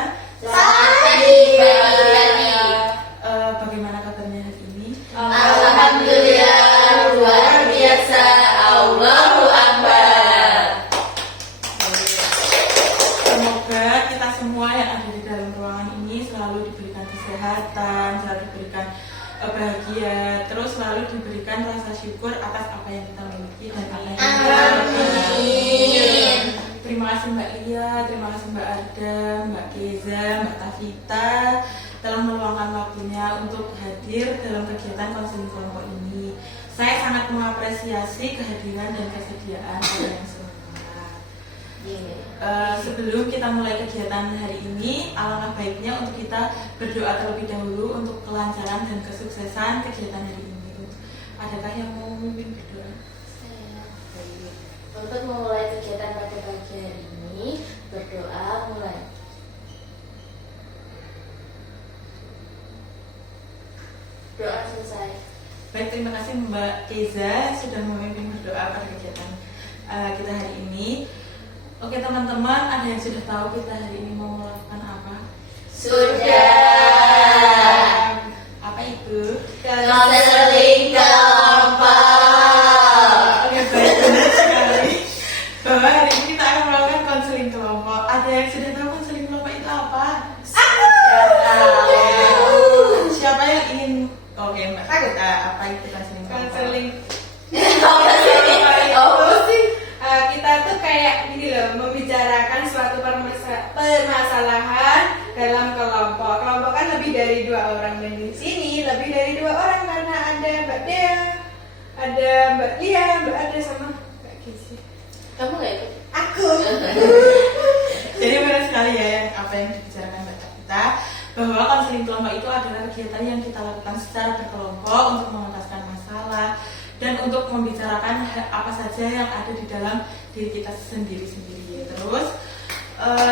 sekalian. Selamat pagi Mbak Liliani. Bagaimana kabarnya hari ini? Alhamdulillah luar biasa. Allahu Akbar. Semoga kita semua yang ada di dalam ruangan ini selalu diberikan kesehatan, selalu diberikan bahagia, terus selalu diberikan rasa syukur atas apa yang kita miliki dan apa yang kita lakukan. Amin. Terima kasih Mbak Lia, terima kasih Mbak Arda, Mbak Keza, Mbak Tavita telah meluangkan waktunya untuk hadir dalam kegiatan konseling kelompok ini. Saya sangat mengapresiasi kehadiran dan kesediaan kalian semua. Sebelum kita mulai kegiatan hari ini, alangkah baiknya untuk kita berdoa terlebih dahulu untuk kelancaran dan kesuksesan kegiatan hari ini. Adakah yang mau memimpin berdoa? Untuk memulai kegiatan pada pagi hari ini, berdoa mulai. Doa selesai. Baik, terima kasih Mbak Keza sudah memimpin berdoa pada kegiatan kita hari ini. Oke teman-teman, ada yang sudah tahu kita hari ini mau melakukan apa? Sudah. Apa itu? Konseling kelompok. Oke, baik, benar sekali. Bahwa hari ini kita akan melakukan konseling kelompok. Ada yang sudah tahu konseling kelompok itu apa? Siapa yang ingin? Oke, Mbak Tavita, apa itu konseling kelompok? Kita tuh kayak gini loh, membicarakan suatu permasalahan dalam kelompok. Kelompok kan lebih dari 2 orang, dan di sini lebih dari 2 orang karena ada Mbak Dea, ada Mbak Lia, Mbak Ada sama Mbak Gizi. Kamu nggak ikut? Aku. Jadi benar sekali ya apa yang dibicarakan Mbak Tavita, bahwa konseling kelompok itu adalah kegiatan yang kita lakukan secara berkelompok untuk mengentaskan masalah dan untuk membicarakan apa saja yang ada di dalam diri kita sendiri-sendiri. Terus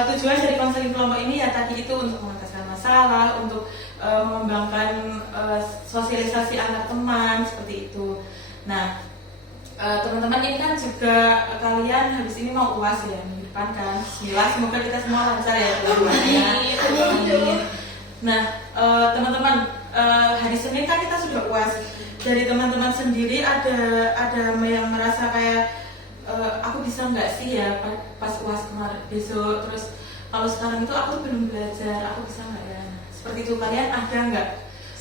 tujuan dari konseling kelompok ini ya tadi itu untuk mengentaskan masalah, untuk mengembangkan sosialisasi antar teman seperti itu. Nah, teman-teman ini kan juga kalian habis ini mau UAS ya minggu depan kan? Bismillah, semoga kita semua lancar ya teman-teman. Nah, teman-teman, hari Senin kan kita sudah UAS. Dari teman-teman sendiri ada yang merasa kayak aku bisa nggak sih ya pas UAS kemarin besok, terus kalau sekarang itu aku belum belajar, aku bisa nggak ya? Seperti itu, kalian ada nggak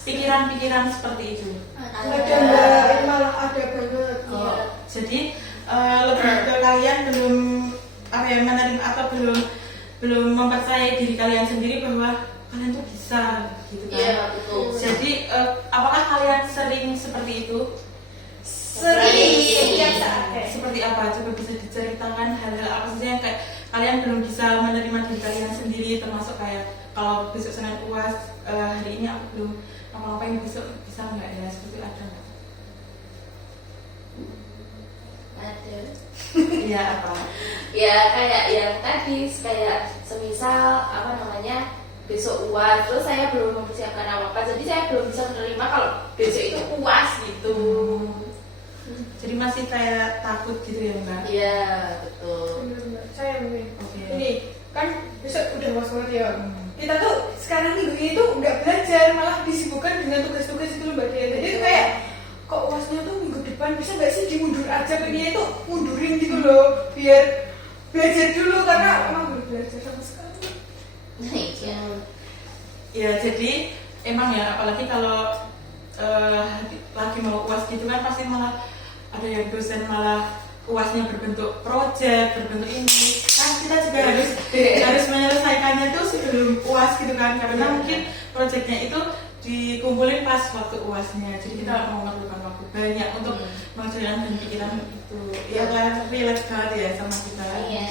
pikiran-pikiran seperti itu? Ada Mbak, malah ada banget. Jadi lebih ke kalian belum menerima atau belum mempercayai diri kalian sendiri bahwa kalian tuh bisa gitu kan? Iya, betul. Jadi apakah kalian sering seperti itu? Sering. Seperti apa? Coba bisa diceritakan hal-hal apa saja yang kayak kalian belum bisa menerima diri kalian sendiri, termasuk kayak kalau besok Senin UAS, hari ini aku belum ngapa-ngapain, besok bisa nggak ya? Seperti ada nggak? Ada. Iya apa? Ya kayak yang tadi, kayak semisal besok UAS, terus saya belum mempersiapkan apa-apa, jadi saya belum bisa menerima kalau besok itu UAS gitu. Jadi masih kayak takut gitu ya Mbak? Iya, betul. Saya mungkin. Oke. Ini kan besok udah UAS banget ya. Kita tuh sekarang minggu ini tuh nggak belajar, malah disibukkan dengan tugas-tugas itu Mbak Dia. Jadi itu kayak kok UASnya tuh minggu depan, bisa nggak sih dimundur aja, pengennya itu mundurin gitu loh, biar belajar dulu karena emang belum belajar sama sekali. Iya. Ya jadi emang ya, apalagi kalau lagi mau UAS gitu kan pasti malah ada yang dosen malah UASnya berbentuk proyek, berbentuk ini kan kita juga harus menyelesaikannya tuh sebelum UAS gitu kan, karena mungkin proyeknya itu dikumpulin pas waktu UASnya, jadi kita memerlukan waktu banyak untuk menjalankan pikiran itu. Ya kan, relate banget ya sama kita. Iya.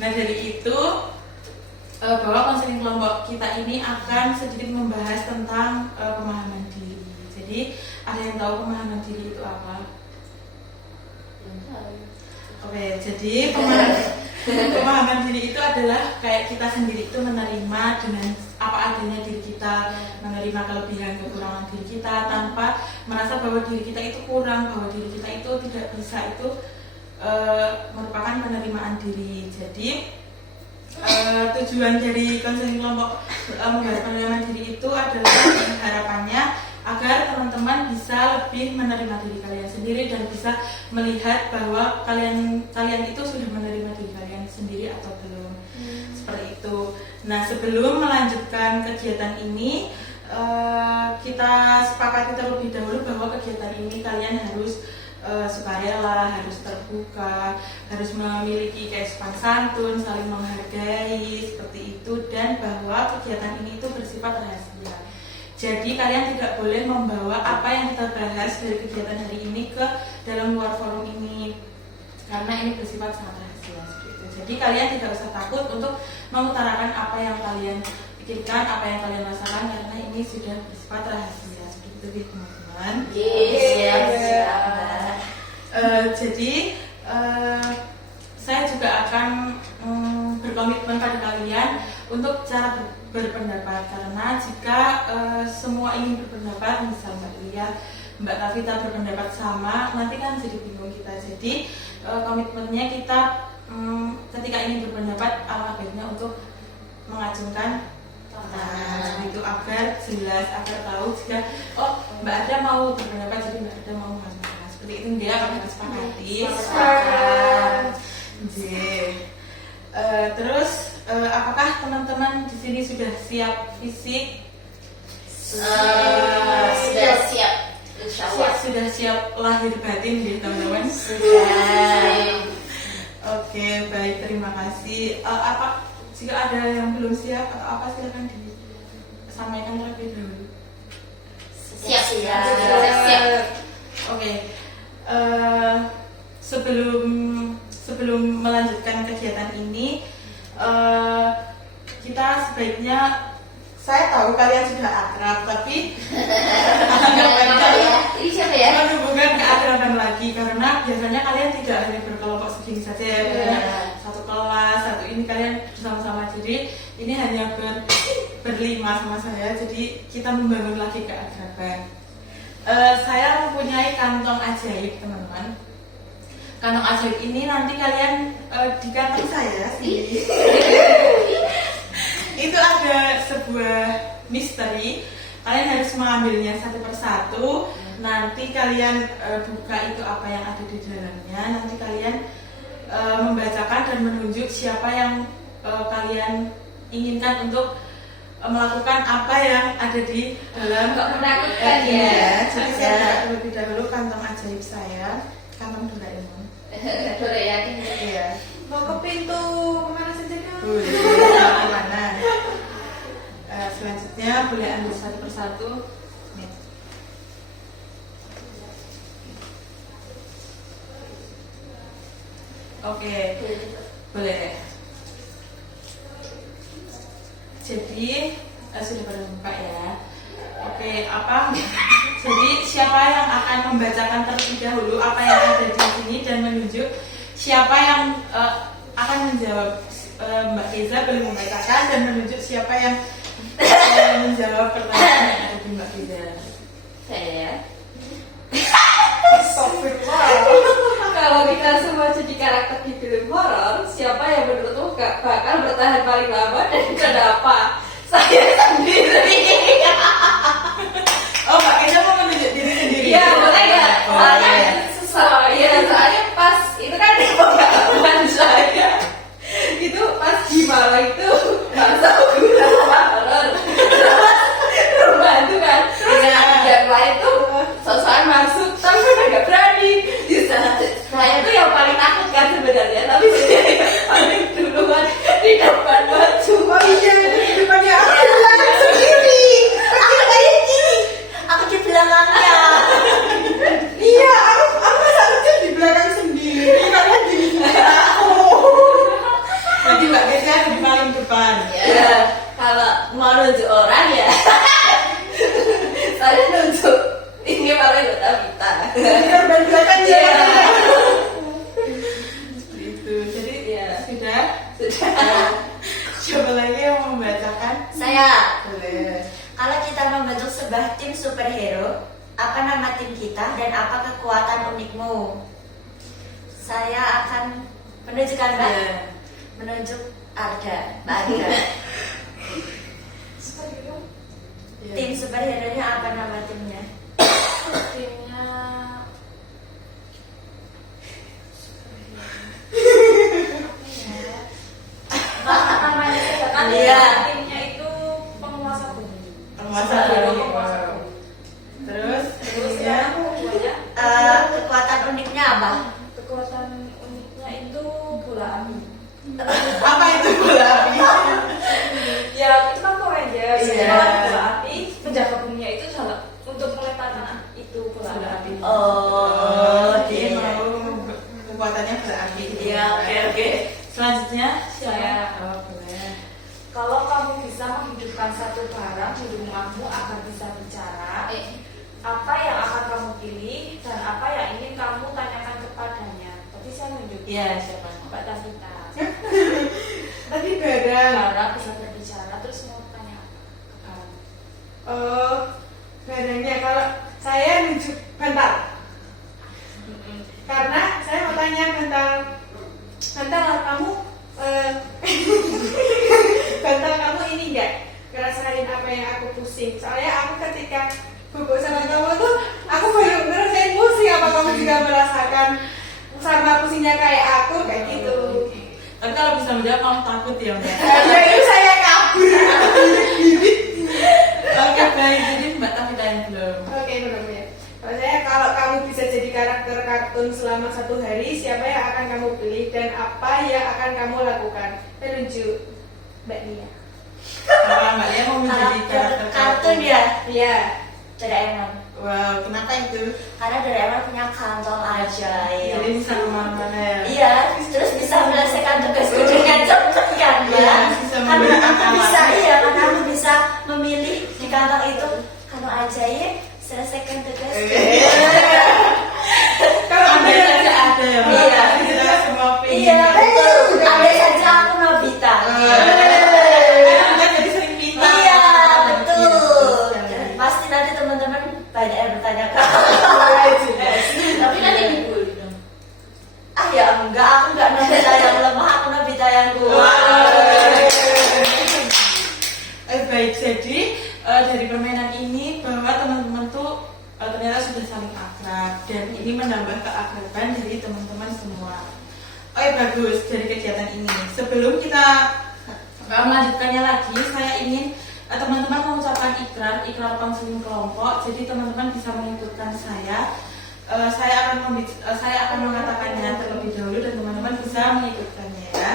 Nah dari itu bahwa konseling kelompok kita ini akan sedikit membahas tentang pemahaman diri. Jadi ada yang tahu pemahaman diri itu apa? Oke, jadi pemahaman diri itu adalah kayak kita sendiri itu menerima dengan apa adanya diri kita, menerima kelebihan kekurangan diri kita tanpa merasa bahwa diri kita itu kurang, bahwa diri kita itu tidak bisa, itu merupakan penerimaan diri. Jadi tujuan dari konseling kelompok membahas penerimaan diri itu adalah harapannya agar teman-teman bisa lebih menerima diri kalian sendiri dan bisa melihat bahwa kalian itu sudah menerima diri kalian sendiri atau belum. Seperti itu. Nah, sebelum melanjutkan kegiatan ini, kita sepakati terlebih dahulu bahwa kegiatan ini kalian harus sukarela, harus terbuka, harus memiliki kesopan santun, saling menghargai, seperti itu, dan bahwa kegiatan ini itu bersifat rahasia. Jadi kalian tidak boleh membawa apa yang kita bahas dari kegiatan hari ini ke dalam luar forum ini, karena ini bersifat sangat rahasia. Seperti itu. Jadi kalian tidak usah takut untuk mengutarakan apa yang kalian pikirkan, apa yang kalian rasakan, karena ini sudah bersifat rahasia. Seperti itu, teman-teman. Jadi saya juga akan berkomitmen pada kalian untuk cara berpendapat, karena jika semua ingin berpendapat, misal Mbak Lia, Mbak Tavita berpendapat sama, nanti kan jadi bingung kita. Jadi komitmennya kita ketika ingin berpendapat, alangkah baiknya untuk mengacungkan itu agar jelas, agar tahu jika Mbak Ada mau berpendapat, jadi Mbak Ada mau mengatakan seperti itu, dia akan sepakati. Terus apakah teman-teman di sini sudah siap fisik? Sudah siap, insya Allah. Sudah siap lahir batin ya teman-teman? Sudah. Oke, baik, terima kasih. Jika ada yang belum siap atau apa, silakan disampaikan terlebih dahulu. Siap. Oke. Sebelum melanjutkan kegiatan ini, kita sebaiknya, saya tahu kalian sudah akrab, tapi Ini siapa ya? menumbuhkan keakraban lagi, karena biasanya kalian tidak hanya berkelompok segini saja ya, satu kelas, satu ini kalian bersama-sama. Jadi ini hanya berlima sama saya, jadi kita membangun lagi keakraban. Saya mempunyai kantong ajaib, teman-teman. Kantong ajaib ini nanti kalian di kantong saya sendiri itu ada sebuah misteri. Kalian harus mengambilnya satu persatu. Nanti kalian buka itu apa yang ada di dalamnya. Nanti kalian membacakan dan menunjuk siapa yang kalian inginkan untuk melakukan apa yang ada di dalam. Kok menakutkan ya. ya? Jadi saya buka terlebih dahulu kantong ajaib saya, kantong Doraemon. Yakin. Iya. Mau ke pintu kemana saja kan? Gimana? Selanjutnya boleh ambil satu persatu. Nih. Oke, boleh. Jadi sudah pada buka ya. Oke, apa? Jadi siapa yang akan membacakan terlebih dahulu apa yang ada di sini dan menunjuk siapa yang akan menjawab? Mbak Keza boleh membacakan dan menunjuk siapa yang menjawab pertanyaan yang ada di Mbak Keza. Saya. Astagfirullah. Kalau kita semua jadi karakter di film horor, siapa yang menurutmu bakal bertahan paling lama dan kenapa? Saya sendiri. Oh, Mbak Keza mau menunjuk diri sendiri? Iya, makanya. Soalnya iya. soalnya pas itu kan di pengalaman saya. Itu pas di Malang itu masa guna horor. Rumah itu kan. Terus yang lain tuh sosokan masuk, tapi saya nggak berani. Di sana saya tuh yang paling takut kan sebenarnya, tapi saya paling duluan di depan baju. Oh iya, di depannya aku belakang sendiri. Aku kayak gini. Aku di belakangnya. Iya, aku seharusnya di belakang sendiri. Kalian di aku. Nanti Mbak Keza di paling depan. Ya, kalau mau nunjuk orang ya, saya nunjuk ini paling Mbak Tavita. Korban belakang ya. Seperti itu. Jadi Iya. sudah. Sudah. Coba lagi yang mau membacakan. Saya, Boleh. kalau kita membentuk sebuah tim superhero, apa nama tim kita dan apa kekuatan unikmu? Saya akan menunjukkan Mbak, Iya. menunjuk Arda, Mbak Arda. Superhero. Tim superhero-nya apa nama timnya? Timnya namanya saya kan Iya. timnya itu penguasa bumi. Penguasa Superhero bumi. penguasa Wow. bumi. Terus Terus ya. yang keduanya Kekuatan uniknya apa? kekuatan uniknya itu bola api. Apa itu bola api? Ya itu kan Power Rangers. Iya. Kalau bola api penjaga buminya itu salah untuk melemparkan itu bola Bola api. api. Oh, dia iya. mau kekuatannya bola api. Iya, oke. Selanjutnya Saya. Oh, boleh. Kalau kamu bisa menghidupkan satu barang di rumahmu agar bisa bicara, apa yang akan kamu pilih dan apa yang ingin kamu tanyakan kepadanya? Tadi saya nunjuk. Iya, siapa? Mbak Tavita. Tadi barang. Barang bisa berbicara, terus mau tanya apa? Ke barang. Oh, barangnya kalau saya nunjuk bantal. Karena saya mau tanya bantal kamu bantal kamu ini enggak ngerasain apa yang aku pusing. Soalnya aku ketika bobo sama kamu tuh aku baru ngerasain pusing. Apa kamu juga merasakan sama pusingnya kayak aku kayak gitu. Tapi kalau bisa menjawab kamu takut ya, Mbak. Ya itu saya kabur. Oke, baik. Jadi Mbak Tavita yang belum. Oke, belum ya. Kalau kamu bisa jadi karakter kartun selama 1 hari, siapa yang akan kamu pilih dan apa yang akan kamu lakukan? Penunjuk Mbak Nia. Kalau Mbak Lia mau menjadi karakter Kartun ya? Iya. Doraemon. Wow, kenapa itu? Karena Doraemon punya kantong ajaib. Jadi bisa kemana-mana ya? Iya, terus bisa menyelesaikan tugasku dengan cepat kan, Iya, Mbak? bisa Karena menggunakan aku bisa, alat. karena aku bisa memilih di kantong itu kantong ajaib, selesaikan tugas. Kalau Andai Anda saja ada ya, Mbak. Iya. Kita semua pengen. Iya, betul. Andai saja aku Nobita. Karena kita jadi sering pintar. Iya, betul. Iya, Pasti nanti teman-teman banyak yang bertanya ke Tapi nanti dibully dong. ah ya enggak, aku enggak Nobita yang lemah, aku Nobita yang kuat. Baik, jadi dari permainan ini bahwa teman-teman tuh ternyata sudah saling akrab dan ini menambah keakraban dari teman-teman semua. Oke, bagus dari kegiatan ini. Sebelum kita melanjutkannya lagi, saya ingin teman-teman mengucapkan ikrar konseling kelompok. Jadi teman-teman bisa mengikutkan saya. Saya akan mengatakannya terlebih dahulu dan teman-teman bisa mengikutkannya ya.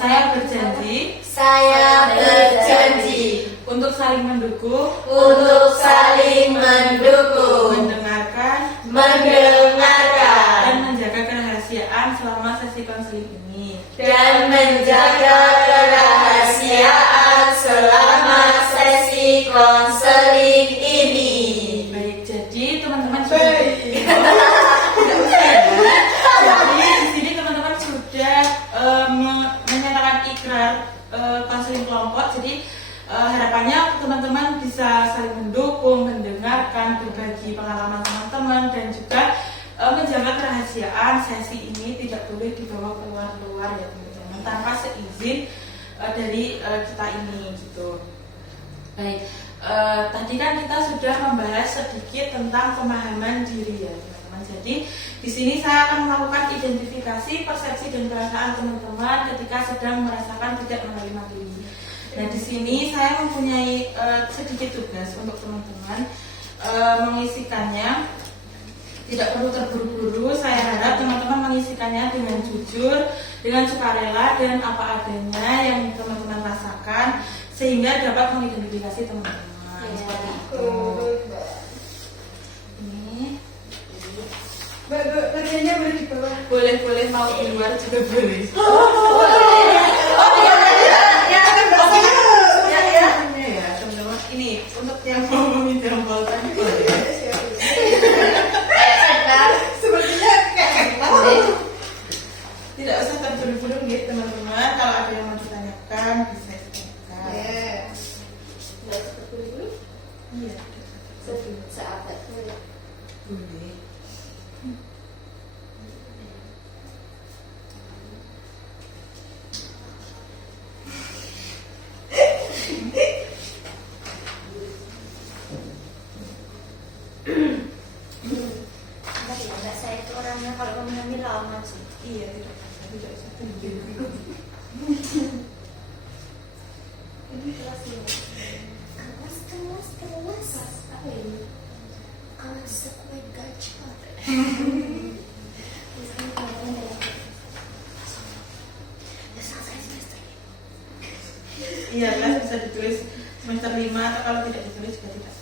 Saya berjanji Saya berjanji untuk saling mendukung, untuk saling mendukung, mendengarkan, dan mendengarkan, menjaga kerahasiaan selama sesi konseling ini. dan menjaga kerahasiaan selama sesi konseling ini. Baik, jadi teman-teman Baik. Tidak usah ya. Jadi di sini teman-teman sudah menyatakan ikrar konseling kelompok. Jadi harapannya teman-teman bisa saling mendukung, mendengarkan, berbagi pengalaman teman-teman dan juga menjaga kerahasiaan sesi ini tidak boleh dibawa keluar-keluar ya teman-teman tanpa seizin dari kita ini gitu. Baik, tadi kan kita sudah membahas sedikit tentang pemahaman diri ya teman-teman. Jadi di sini saya akan melakukan identifikasi persepsi dan perasaan teman-teman ketika sedang merasakan tidak menerima diri. Nah di sini saya mempunyai sedikit tugas untuk teman-teman mengisikannya. Tidak perlu terburu-buru. Saya harap teman-teman mengisikannya dengan jujur, dengan sukarela dan apa adanya yang teman-teman rasakan sehingga dapat mengidentifikasi teman-teman. Ya. Seperti itu. Ini Mbak, kerjanya boleh di bawah. boleh mau di luar juga boleh. Oh iya, ya, Ya teman-teman. Ini untuk yang mau meminjam pulsa boleh. Sepertinya kayak kenal. Tidak usah terburu-buru gitu teman-teman. Kalau ada yang mau ditanyakan bisa ditanyakan. Iya. Sahabat. Boleh. Enggak, saya itu orangnya kalau memahami lama sih. Iya, tidak satu Ini kelas ini. Kelas. Apa ini? Kelas sekuen gacor. Iya, kelas bisa ditulis semester 5 atau kalau tidak ditulis juga tidak.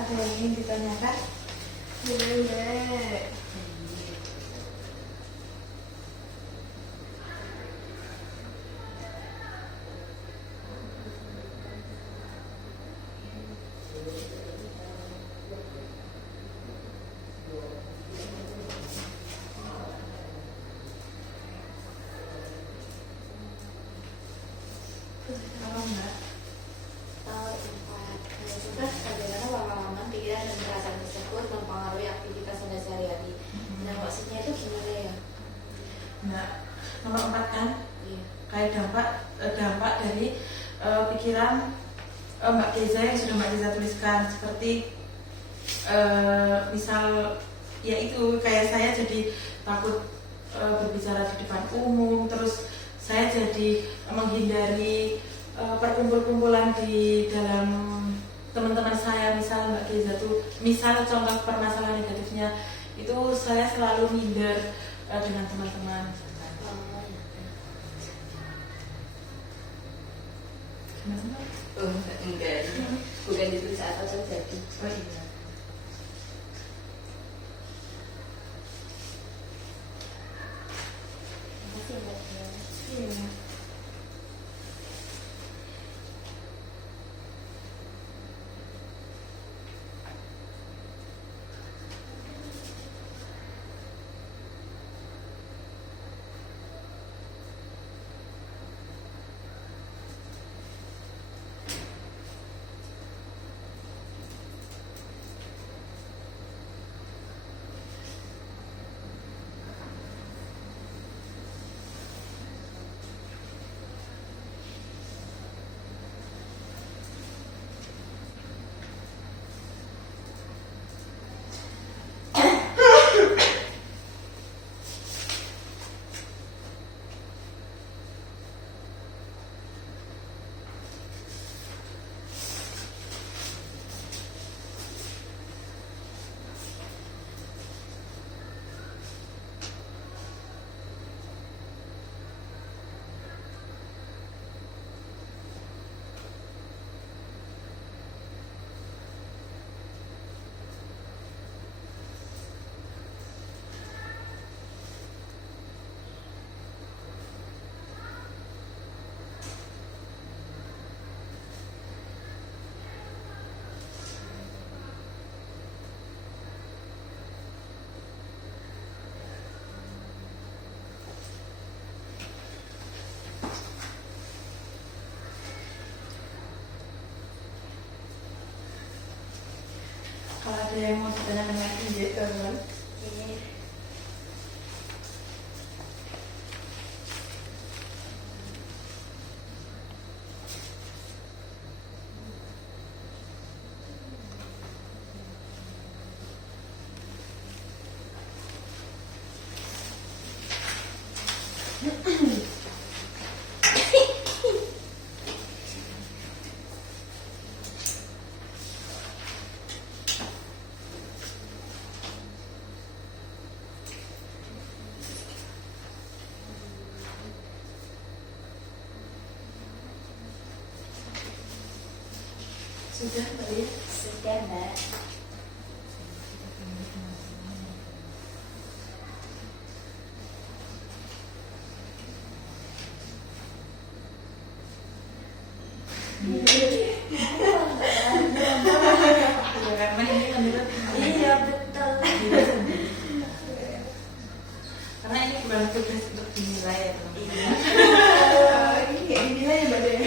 Ada yang ingin ditanyakan? Boleh. Kalau enggak, Juga bagaimana pengalaman pikiran dan perasaan tersebut mempengaruhi aktivitas Anda sehari-hari. Mbak Keza yang sudah Mbak Keza tuliskan, seperti misal ya itu kayak saya jadi takut berbicara di depan umum, terus saya jadi menghindari perkumpul-kumpulan di dalam teman-teman saya. Misal Mbak Keza tuh, misal contoh permasalahan negatifnya itu saya selalu minder dengan teman-teman. Oh, enggak. Bukan ditulis atau terjadi. Oh iya. Iya. Kalau ada yang mau ditanyakan lagi ya teman. Sudah Mbak ya? Sudah, Mbak. Iya, karena ini kan kita Iya, betul. karena ini bukan tugas untuk dinilai ya teman-teman. Ini kayak dinilai ya Mbak Dea.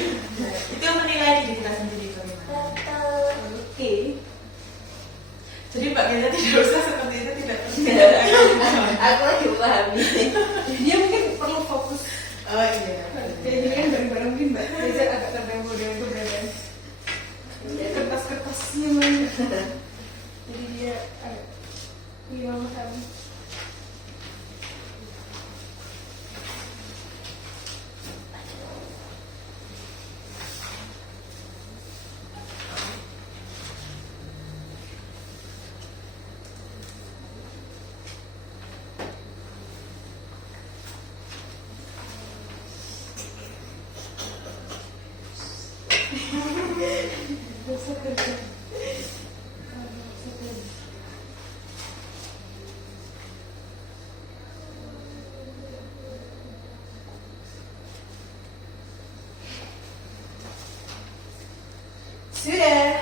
Itu menilai diri kita sendiri bagaimana. Betul. Oke. Jadi Mbak Keza tidak usah seperti itu, tidak perlu. Aku lagi memahami. Dia mungkin perlu fokus. Oh iya. Kayak gini kan bareng-bareng mungkin Mbak Reza agak terganggu dengan keberadaan kertas-kertasnya mana. Jadi dia agak memahami. Dosa kerja. Sudah.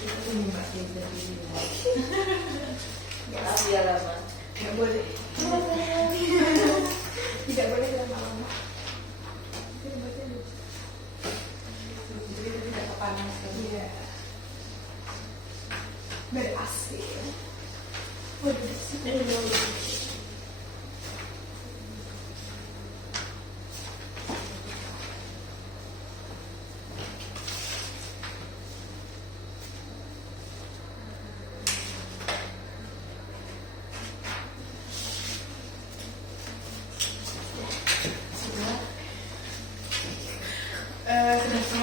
Kita tunggu Mbak Keza dinilai. Maaf ya lama. Tidak boleh. Tidak boleh lama-lama. Jadi kita tidak kepanasan. Iya. Ber-AC. Waduh,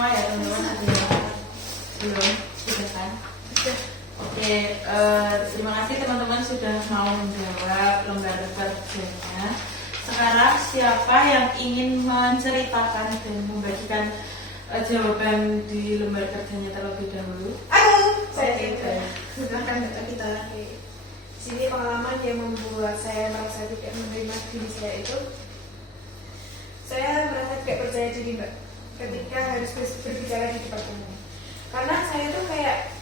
semua ya teman-teman, ada yang belum? Sudah kan? Oke, terima kasih teman-teman sudah mau menjawab lembar kerjanya. Sekarang siapa yang ingin menceritakan dan membagikan jawaban di lembar kerjanya terlebih dahulu? Saya silahkan kita lagi. Sini pengalaman yang membuat saya merasa tidak menerima diri saya itu, saya merasa tidak percaya diri mbak ketika harus berbicara di depan umum. Karena saya tuh kayak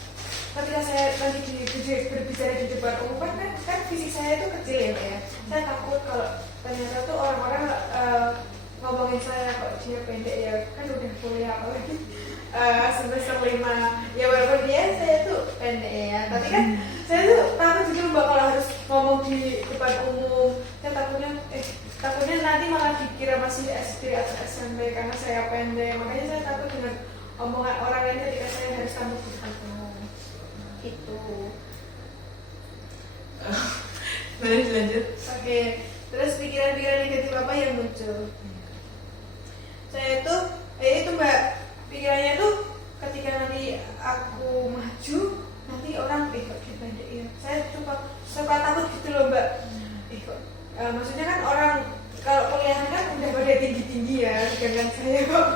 ketika saya nanti berbicara di depan umum kan fisik saya itu kecil ya mbak ya. Saya takut kalau ternyata tuh orang-orang ngomongin saya kok dia pendek ya, kan udah kuliah apalagi semester 5 ya, walaupun dia saya tuh pendek ya, tapi kan saya tuh takut juga mbak kalau harus ngomong di depan umum. Saya takutnya nanti malah dikira masih SD atau SMP karena saya pendek, makanya saya takut dengan omongan orang lain ketika saya harus tampil di depan umum itu. Boleh dilanjut? Oke, terus pikiran-pikiran negatif apa yang muncul? Saya tuh itu mbak, pikirannya tuh ketika nanti aku maju nanti orang kok dia pendek ya, saya suka takut gitu loh mbak. Kok maksudnya kan orang kalau kuliah kan udah pada tinggi ya, sedangkan saya kok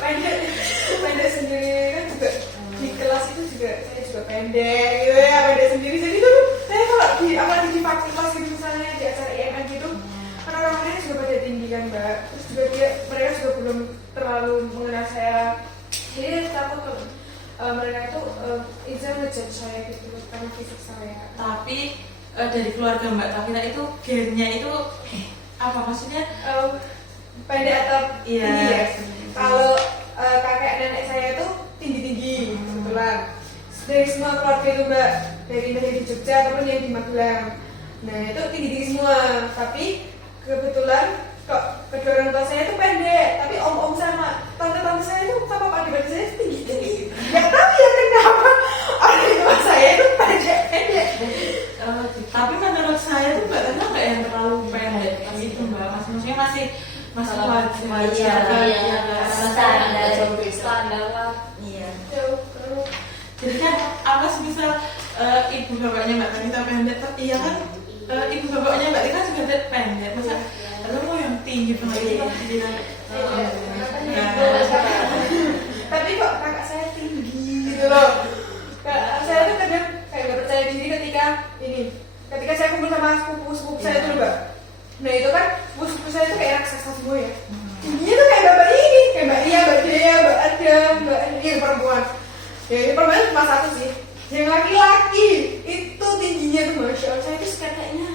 pendek sendiri kan juga di kelas itu juga saya juga pendek gitu ya, pendek sendiri. Jadi tuh saya kalau di apalagi di fakultas gitu misalnya di acara IMN gitu kan orang-orangnya juga pada tinggi kan mbak, terus juga mereka juga belum terlalu mengenal saya, jadi saya takut mereka itu bisa ngejudge saya gitu karena fisik saya. Tapi dari keluarga Mbak Tafira itu gennya itu apa maksudnya? Pendek atau Iya. tinggi ya? Kalau kakek nenek saya itu tinggi-tinggi kebetulan. Dari semua keluarga itu mbak, dari yang di Jogja ataupun yang di Magelang, nah itu tinggi-tinggi semua. Tapi kebetulan kok kedua orang tua saya itu pendek, tapi om-om sama tante-tante saya itu sama adik-adik saya tinggi-tinggi. Gak tahu ya kenapa adik tua saya itu pendek-pendek. Tapi menurut saya tuh Mbak Tafira nggak yang terlalu pendek gitu Mbak, maksudnya masih wajar kan? Iya, standar lah. Iya. Jadi kan apa misal ibu bapaknya Mbak Tafira pendek, tapi iya kan ibu bapaknya Mbak Tafira juga pendek, masa lalu mau yang tinggi banget itu kan? Tapi kok kakak saya tinggi gitu loh. Saya tuh kadang kayak gak percaya diri ketika saya kumpul sama sepupu saya tuh mbak. Nah itu kan sepupu saya tuh kayak raksasa semua ya. Tingginya tuh kayak bapak ini, kayak mbak Ria, mbak Dea, mbak Adam, mbak ini perempuan. Ya ini perempuan cuma satu sih. Yang laki-laki itu tingginya tuh masya Allah, saya tuh sekatanya.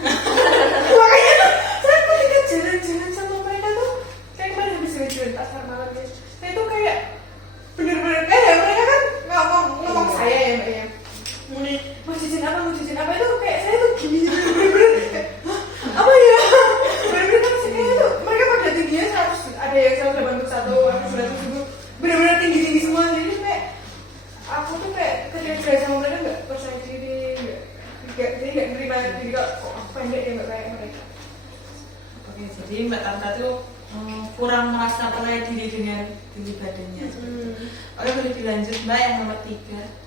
Makanya tuh saya ketika jalan-jalan sama mereka tuh kayak kemarin habis jalan-jalan pasar malam ya. Saya tuh kayak bener-bener kayak mereka kan ngomong saya ya mbak ya. Mau jajan apa itu kayak saya tuh gini bener-bener kayak, hah? Apa ya? Bener-bener kan kayaknya tuh mereka pada tingginya 100, ada yang 181, ada 170, bener-bener tinggi-tinggi semua. Jadi kayak aku tuh kayak ketika sama mereka nggak percaya diri, jadi nggak nerima diri kok aku pendek ya nggak kayak mereka. Oke, jadi Mbak Tanta tuh kurang merasa percaya diri dengan tinggi badannya. Oke, boleh dilanjut Mbak yang nomor 3.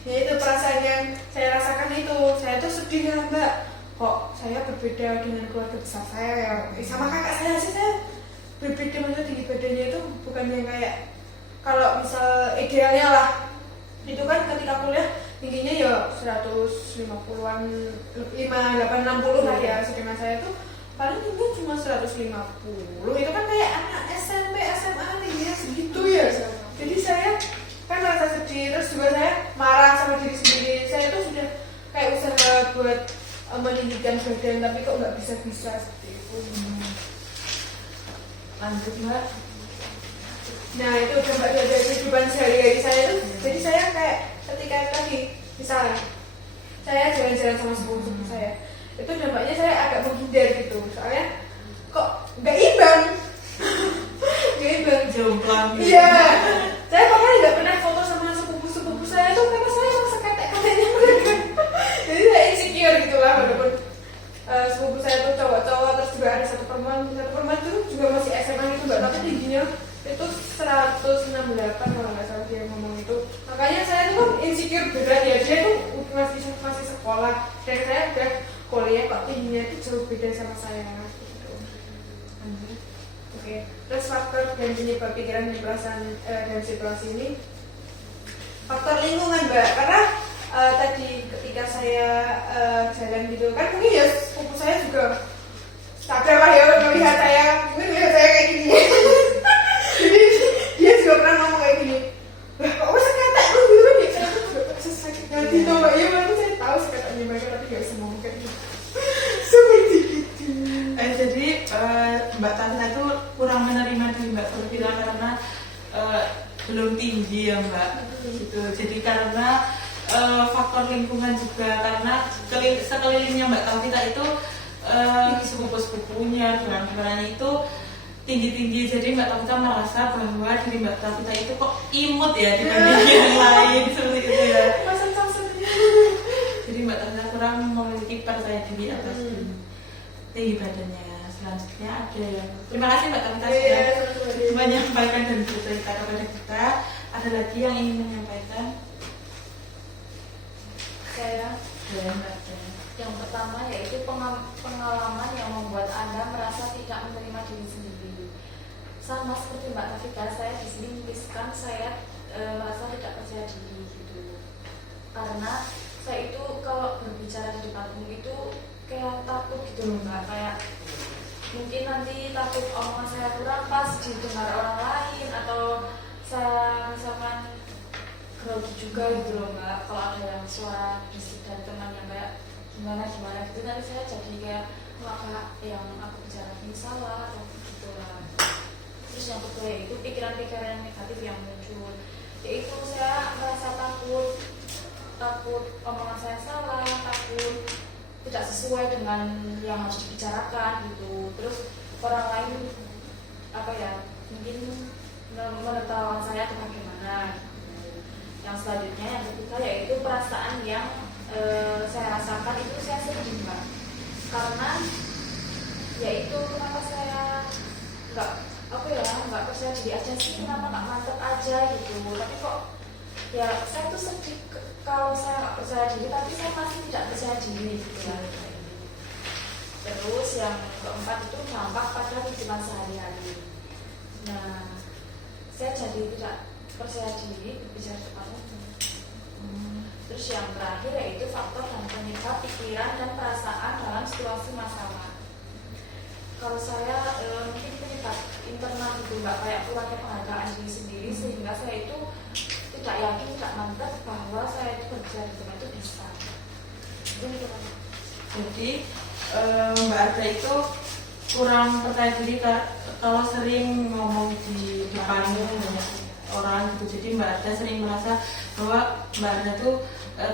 Ya itu perasaan yang saya rasakan itu, saya tuh sedih lah mbak. Kok saya berbeda dengan keluarga besar saya ya, sama kakak saya sih saya berbeda, maksudnya tinggi badannya itu bukan yang kayak kalau misal idealnya lah itu kan ketika kuliah tingginya ya 150-an, 860 lah ya, sedangkan saya tuh paling tinggi cuma 150. Itu kan kayak anak SMP, SMA tingginya segitu ya. Jadi saya kan merasa sedih, terus juga saya marah sama diri sendiri. Saya tuh sudah kayak usaha buat meninggikan badan, tapi kok nggak bisa-bisa seperti itu. Lanjut Mbak. Nah itu dampak dari kehidupan sehari-hari saya tuh. Jadi saya kayak ketika tadi misalnya saya jalan-jalan sama sepupu saya, itu dampaknya saya agak menghindar gitu, soalnya kok nggak imbang. Nggak imbang. Jomplang. Iya. Saya bahkan nggak pernah foto sama sepupu saya tuh karena saya merasa kayak mereka. Jadi saya insecure gitu lah, walaupun sepupu saya tuh cowok-cowok, terus juga ada satu perempuan itu juga masih SMA itu mbak, tapi tingginya itu 168 kalau nggak salah dia ngomong itu. Makanya saya tuh kan insecure berat ya, dia tuh masih sekolah dan saya udah kuliah kok tingginya itu jauh beda sama saya gitu. Oke, terus faktor dan penyebab pikiran dan perasaan dan situasi ini, faktor lingkungan mbak, karena tadi ketika saya jalan gitu kan, mungkin ya sepupu saya juga sadar lah ya melihat saya, mungkin melihat saya kayak gini. Jadi dia juga pernah ngomong kayak gini, lah kok bisa kata lu gitu kan ya, saya tuh juga sakit hati tuh mbak, ya walaupun saya tahu sekatanya mereka tapi gak bisa ngomong kayak gitu. Seperti itu. Jadi Mbak Tanta itu kurang menerima diri Mbak Sofira karena belum tinggi ya Mbak. Gitu. Jadi karena faktor lingkungan juga, karena sekelilingnya Mbak Tanta itu sepupu-sepupunya, teman-temannya itu tinggi-tinggi. Jadi Mbak Tanta merasa bahwa diri Mbak Tanta itu kok imut ya dibanding yang lain seperti itu ya. Jadi Mbak Tanta kurang memiliki percaya diri atas tinggi badannya. Selanjutnya ada yang terima kasih Mbak Tanta sudah menyampaikan dan bercerita kepada kita. Ada lagi yang ingin menyampaikan? Saya Mbak. yang pertama yaitu pengalaman yang membuat Anda merasa tidak menerima diri sendiri. Sama seperti Mbak Tafika, saya di sini menuliskan saya merasa tidak percaya diri gitu. Karena saya itu kalau berbicara di depan umum itu kayak takut gitu loh Mbak, kayak mungkin nanti takut omongan saya kurang pas didengar orang lain, atau saya misalkan grogi juga gitu loh Mbak, kalau ada yang suara berisik dari teman yang kayak gimana gitu, nanti saya jadi kayak maka yang aku bicara ini salah atau gitu lah. Terus yang kedua yaitu pikiran-pikiran negatif yang muncul, yaitu saya merasa takut omongan saya salah, takut tidak sesuai dengan yang harus dibicarakan gitu. Terus orang lain mungkin menertawakan saya atau bagaimana gitu. Yang selanjutnya yang ketiga yaitu perasaan yang saya rasakan itu saya sedih Mbak, karena yaitu kenapa saya nggak percaya diri aja sih, kenapa nggak mantep aja gitu, tapi kok ya saya tuh sedih kalau saya nggak percaya diri, tapi saya masih tidak percaya diri gitu ya. Terus yang keempat itu dampak pada kehidupan sehari-hari. Nah, saya jadi tidak percaya diri berbicara depan umum. Terus yang terakhir yaitu faktor dan penyebab pikiran dan perasaan dalam situasi masalah. Kalau saya mungkin penyebab internal gitu Mbak, kayak kurangnya penghargaan diri sendiri, sehingga saya itu tidak yakin, tidak mantap bahwa saya itu berbicara di depan itu bisa. Jadi Mbak Arda itu kurang percaya diri kalau sering ngomong di depan banyak orang gitu. Jadi Mbak Arda sering merasa bahwa Mbak Arda tuh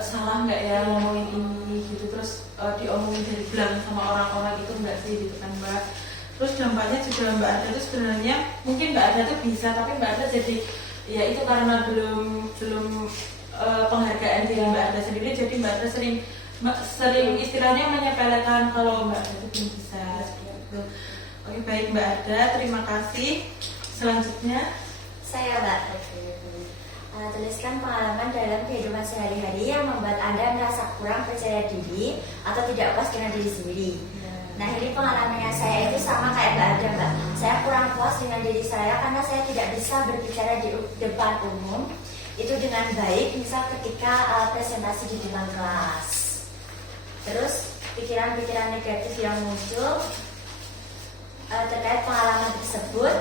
salah nggak ya ngomongin ini gitu, terus diomongin dari belakang sama orang-orang itu nggak sih gitu kan Mbak. Terus dampaknya juga Mbak Arda tuh sebenarnya mungkin Mbak Arda tuh bisa, tapi Mbak Arda jadi ya itu karena belum penghargaan diri Mbak Arda sendiri, jadi Mbak Arda sering istilahnya menyepelekan kalau Mbak Arda itu belum bisa gitu. Oke baik Mbak Arda, terima kasih. Selanjutnya Saya Mbak tuliskan pengalaman dalam kehidupan sehari-hari yang membuat Anda merasa kurang percaya diri atau tidak puas dengan diri sendiri. Nah ini pengalamannya saya itu sama kayak Mbak Arda Mbak. Saya kurang puas dengan diri saya karena saya tidak bisa berbicara di depan umum itu dengan baik, misal ketika presentasi di depan kelas. Terus pikiran-pikiran negatif yang muncul terkait pengalaman tersebut,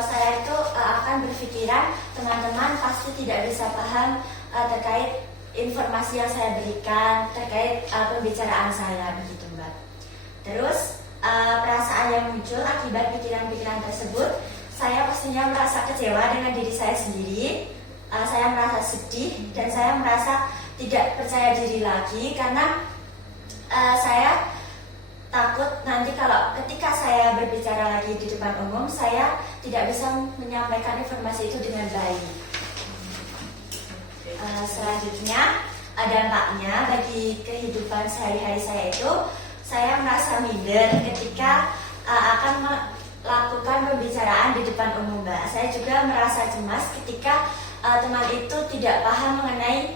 saya itu akan berpikiran teman-teman pasti tidak bisa paham terkait informasi yang saya berikan, terkait pembicaraan saya begitu Mbak. Terus perasaan yang muncul akibat pikiran-pikiran tersebut, saya pastinya merasa kecewa dengan diri saya sendiri, saya merasa sedih dan saya merasa tidak percaya diri lagi karena saya takut nanti kalau ketika saya berbicara lagi di depan umum, saya tidak bisa menyampaikan informasi itu dengan baik. Selanjutnya dampaknya bagi kehidupan sehari-hari saya itu, saya merasa minder ketika akan melakukan pembicaraan di depan umum, Mbak. Saya juga merasa cemas ketika teman itu tidak paham mengenai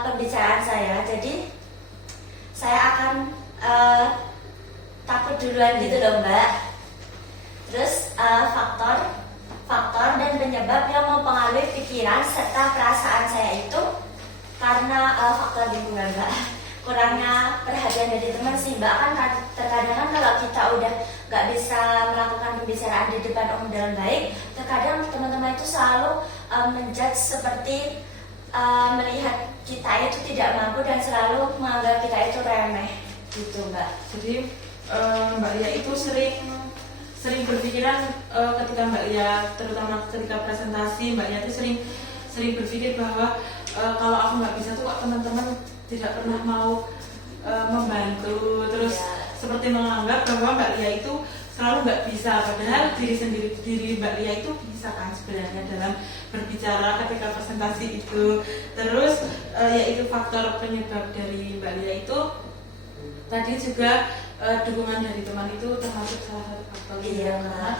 pembicaraan saya. Jadi saya akan takut duluan gitu loh, Mbak. Terus faktor dan penyebab yang mempengaruhi pikiran serta perasaan saya itu karena faktor lingkungan, Mbak. Kurangnya perhatian dari teman sih, Mbak. Kan terkadang kan kalau kita udah nggak bisa melakukan pembicaraan di depan umum dengan baik, terkadang teman-teman itu selalu menjudge seperti melihat kita itu tidak mampu dan selalu menganggap kita itu remeh gitu, Mbak. Jadi Mbak Lia itu sering berpikiran ketika Mbak Lia, terutama ketika presentasi, Mbak Lia itu sering berpikir bahwa kalau aku nggak bisa tuh kok teman-teman tidak pernah mau membantu, terus seperti menganggap bahwa Mbak Lia itu selalu nggak bisa, padahal diri Mbak Lia itu bisa kan sebenarnya dalam berbicara ketika presentasi itu. Terus yaitu faktor penyebab dari Mbak Lia itu tadi juga dukungan dari teman itu termasuk salah satu faktor. Karena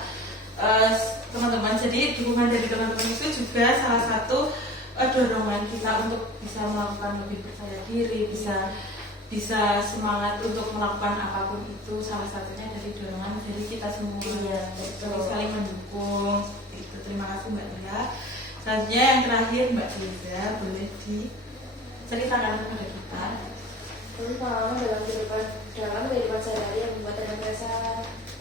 teman-teman, jadi dukungan dari teman-teman itu juga salah satu dorongan kita untuk bisa melakukan lebih percaya diri, bisa semangat untuk melakukan apapun itu, salah satunya dari dorongan dari kita semua. Iya, betul. Saling mendukung. Itu. Terima kasih Mbak Lia. Selanjutnya yang terakhir Mbak Liza, boleh diceritakan kepada kita. Ini pengalaman dalam kehidupan sehari-hari yang membuat Anda merasa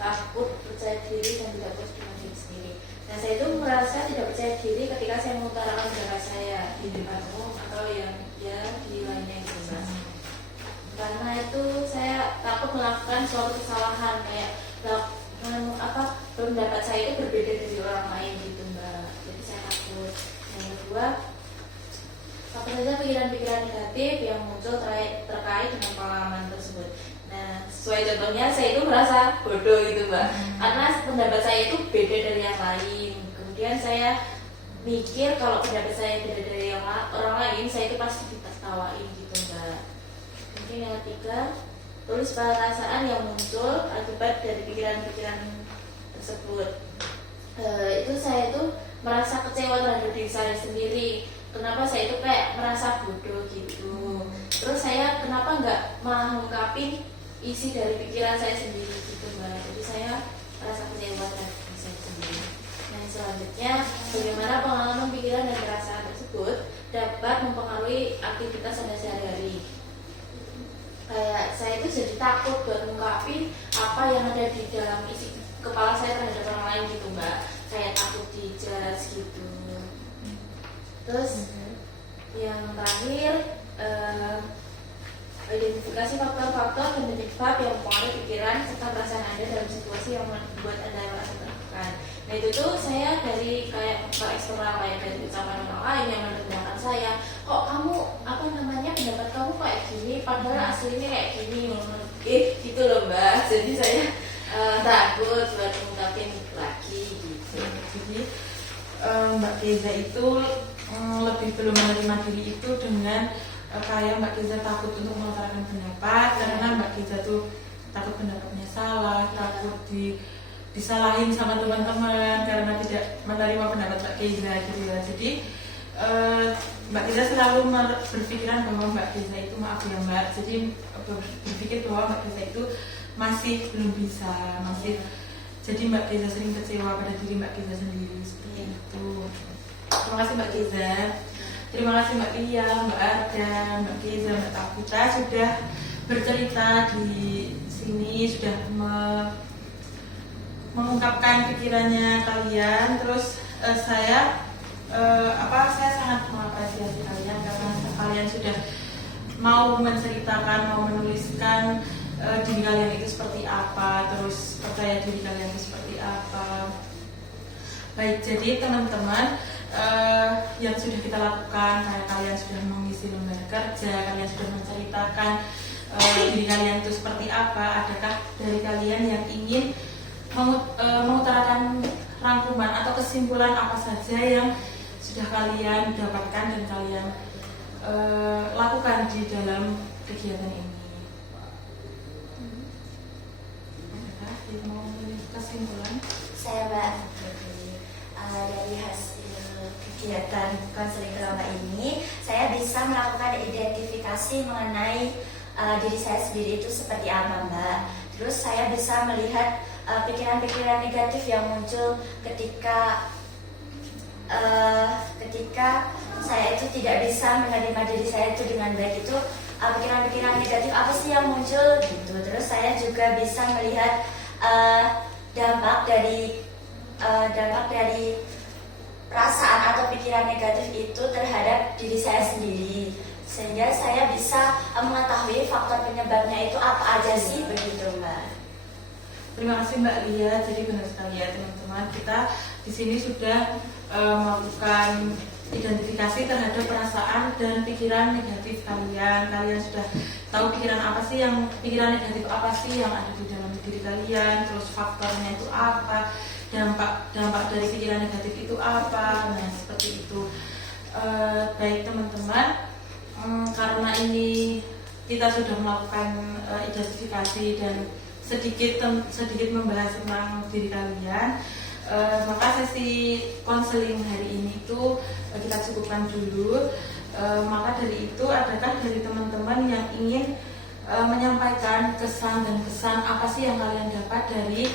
takut, percaya diri, dan tidak puas dengan diri sendiri. Nah, saya itu merasa tidak percaya diri ketika saya mengutarakan pendapat saya di depan umum atau yang di lainnya gitu, Mas. Karena itu saya takut melakukan suatu kesalahan, kayak pendapat saya itu berbeda dari orang lain gitu, Mbak. Jadi saya takut. Yang kedua, apa saja pikiran-pikiran negatif yang muncul terkait dengan pengalaman tersebut. Nah, sesuai contohnya saya itu merasa bodoh gitu, Mbak. Karena pendapat saya itu beda dari yang lain. Kemudian saya mikir kalau pendapat saya beda dari orang lain, saya itu pasti ditertawain gitu, Mbak. Mungkin yang ketiga, tulis perasaan yang muncul akibat dari pikiran-pikiran tersebut. Itu saya itu merasa kecewa terhadap diri saya sendiri. Kenapa saya itu kayak merasa bodoh gitu. Terus saya kenapa nggak mengungkapin isi dari pikiran saya sendiri gitu, Mbak. Jadi saya merasa kecewa terhadap diri saya sendiri. Nah, selanjutnya, bagaimana pengalaman pikiran dan perasaan tersebut dapat mempengaruhi aktivitas Anda sehari-hari. Kayak saya itu jadi takut buat mengungkapin apa yang ada di dalam isi kepala saya terhadap orang lain gitu, Mbak. Kayak takut dijudge gitu. Terus yang terakhir, identifikasi faktor-faktor dan penyebab yang mempengaruhi pikiran serta perasaan Anda dalam situasi yang membuat Anda merasa tertekan. Nah, itu tuh saya dari kayak faktor eksternal, kayak dari ucapan orang lain yang merendahkan saya. Kok kamu pendapat kamu kayak gini, padahal aslinya kayak gini, gitu loh, Mbak. Jadi saya takut buat mengungkapin lagi gitu. Jadi Mbak Keza itu lebih belum menerima diri itu dengan kayak Mbak Keza takut untuk mengutarakan pendapat, karena Mbak Keza tuh takut pendapatnya salah, takut disalahin sama teman-teman karena tidak menerima pendapat Mbak Keza gitu ya. Jadi Mbak Keza selalu berpikiran bahwa Mbak Keza itu, maaf ya Mbak, jadi berpikir bahwa Mbak Keza itu masih belum bisa, jadi Mbak Keza sering kecewa pada diri Mbak Keza sendiri seperti itu. Terima kasih Mbak Keza. Terima kasih Mbak Lia, Mbak Arda, Mbak Keza, Mbak Tafita sudah bercerita di sini, sudah mengungkapkan pikirannya kalian. Terus saya sangat mengapresiasi kalian karena kalian sudah mau menceritakan, mau menuliskan diri kalian itu seperti apa, terus percaya diri kalian itu seperti apa. Baik, jadi teman-teman, yang sudah kita lakukan, kayak kalian sudah mengisi lembar kerja, kalian sudah menceritakan diri kalian itu seperti apa. Adakah dari kalian yang ingin mengutarakan rangkuman atau kesimpulan apa saja yang sudah kalian dapatkan dan kalian lakukan di dalam kegiatan ini? Adit mau memberi kesimpulan? Saya Mbak, dari hasil kegiatan konseling kelompok ini, saya bisa melakukan identifikasi mengenai diri saya sendiri itu seperti apa Mbak. Terus saya bisa melihat pikiran-pikiran negatif yang muncul ketika saya itu tidak bisa menerima diri saya itu dengan baik. Itu pikiran-pikiran negatif apa sih yang muncul gitu. Terus saya juga bisa melihat dampak dari perasaan atau pikiran negatif itu terhadap diri saya sendiri, sehingga saya bisa mengetahui faktor penyebabnya itu apa aja sih, begitu Mbak. Terima kasih Mbak Lia. Jadi benar sekali ya teman-teman, kita di sini sudah melakukan identifikasi terhadap perasaan dan pikiran negatif kalian. Kalian sudah tahu pikiran negatif apa sih yang ada di dalam diri kalian, terus faktornya itu apa, dampak dari pikiran negatif itu apa. Nah seperti itu. Baik teman-teman, karena ini kita sudah melakukan identifikasi dan sedikit membahas tentang diri kalian, maka sesi konseling hari ini itu kita cukupkan dulu. Maka dari itu, adakah dari teman-teman yang ingin menyampaikan kesan dan pesan apa sih yang kalian dapat dari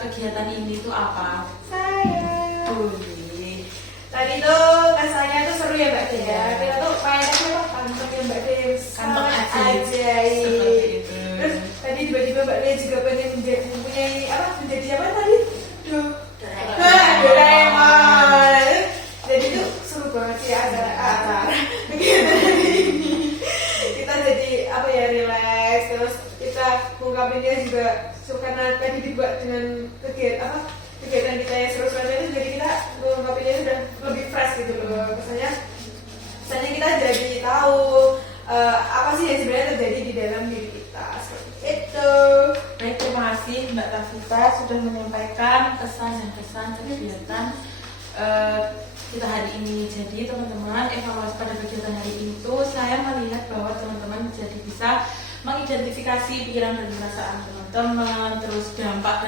kegiatan ini itu apa? Saya. Boleh. Tadi tuh kesannya tuh seru ya Mbak Dea. Iya. Kita tuh mainnya tuh kantongnya Mbak Dea. Kantong ajaib. Ajaib. Seperti itu. Terus tadi tiba-tiba Mbak Dea juga pengen menjadi apa tadi? Doraemon. Jadi itu seru banget sih acara kegiatan ini. Kita jadi apa ya, relax, terus kita ngungkapinnya juga karena tadi dibuat dengan kegiatan kita yang seru-seru itu, jadi kita ngungkapinnya sudah lebih fresh gitu loh. Misalnya kita jadi tahu apa sih yang sebenarnya terjadi di dalam diri kita, seperti itu. Baik, terima kasih Mbak Tafita sudah menyampaikan kesan dan pesan kegiatan kita hari ini. Jadi teman-teman, evaluasi pada kegiatan hari ini itu saya melihat bahwa teman-teman jadi bisa mengidentifikasi pikiran dan perasaan teman-teman, terus dampak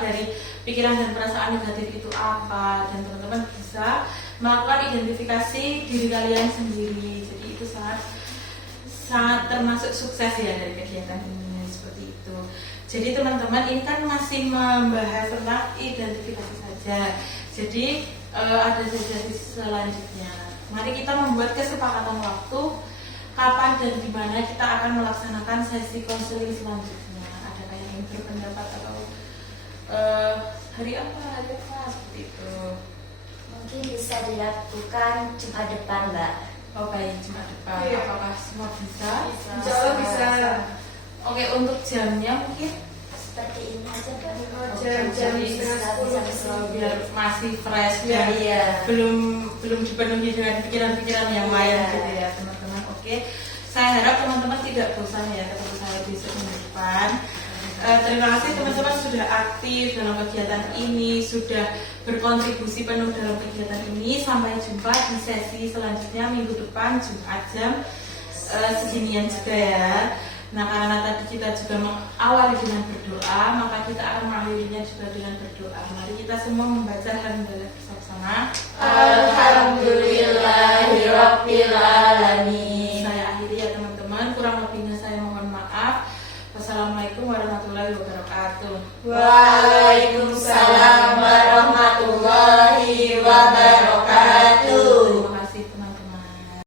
dari pikiran dan perasaan negatif itu apa, dan teman-teman bisa melakukan identifikasi diri kalian sendiri. Jadi itu sangat termasuk sukses ya dari kegiatan ini, seperti itu. Jadi teman-teman, ini kan masih membahas tentang identifikasi saja. Jadi ada sesi selanjutnya. Mari kita membuat kesepakatan waktu kapan dan di mana kita akan melaksanakan sesi konseling selanjutnya. Adakah yang ingin berpendapat atau hari apa seperti itu? Mungkin bisa dilakukan Jumat depan Mbak. Oh baik, Jumat depan. Iya. Apakah semua bisa? Insya Allah bisa. Oke, untuk jamnya mungkin Seperti ini aja kan. Jam jadi setengah 10 biar masih fresh Iya, dan iya. belum dipenuhi dengan pikiran-pikiran yang lain gitu ya teman-teman. Oke, saya harap teman-teman tidak bosan ya ketemu saya besok minggu depan. Terima kasih teman-teman sudah aktif dalam kegiatan ini, sudah berkontribusi penuh dalam kegiatan ini. Sampai jumpa di sesi selanjutnya minggu depan Jumat jam seginian juga ya. Nah, karena tadi kita juga mengawali dengan berdoa, maka kita akan mengakhirinya juga dengan berdoa. Mari kita semua membaca alhamdulillah bersama-sama. Alhamdulillahirabbil alamin. Saya akhiri ya teman-teman, kurang lebihnya saya mohon maaf. Wassalamualaikum warahmatullahi wabarakatuh. Waalaikumsalam warahmatullahi wabarakatuh.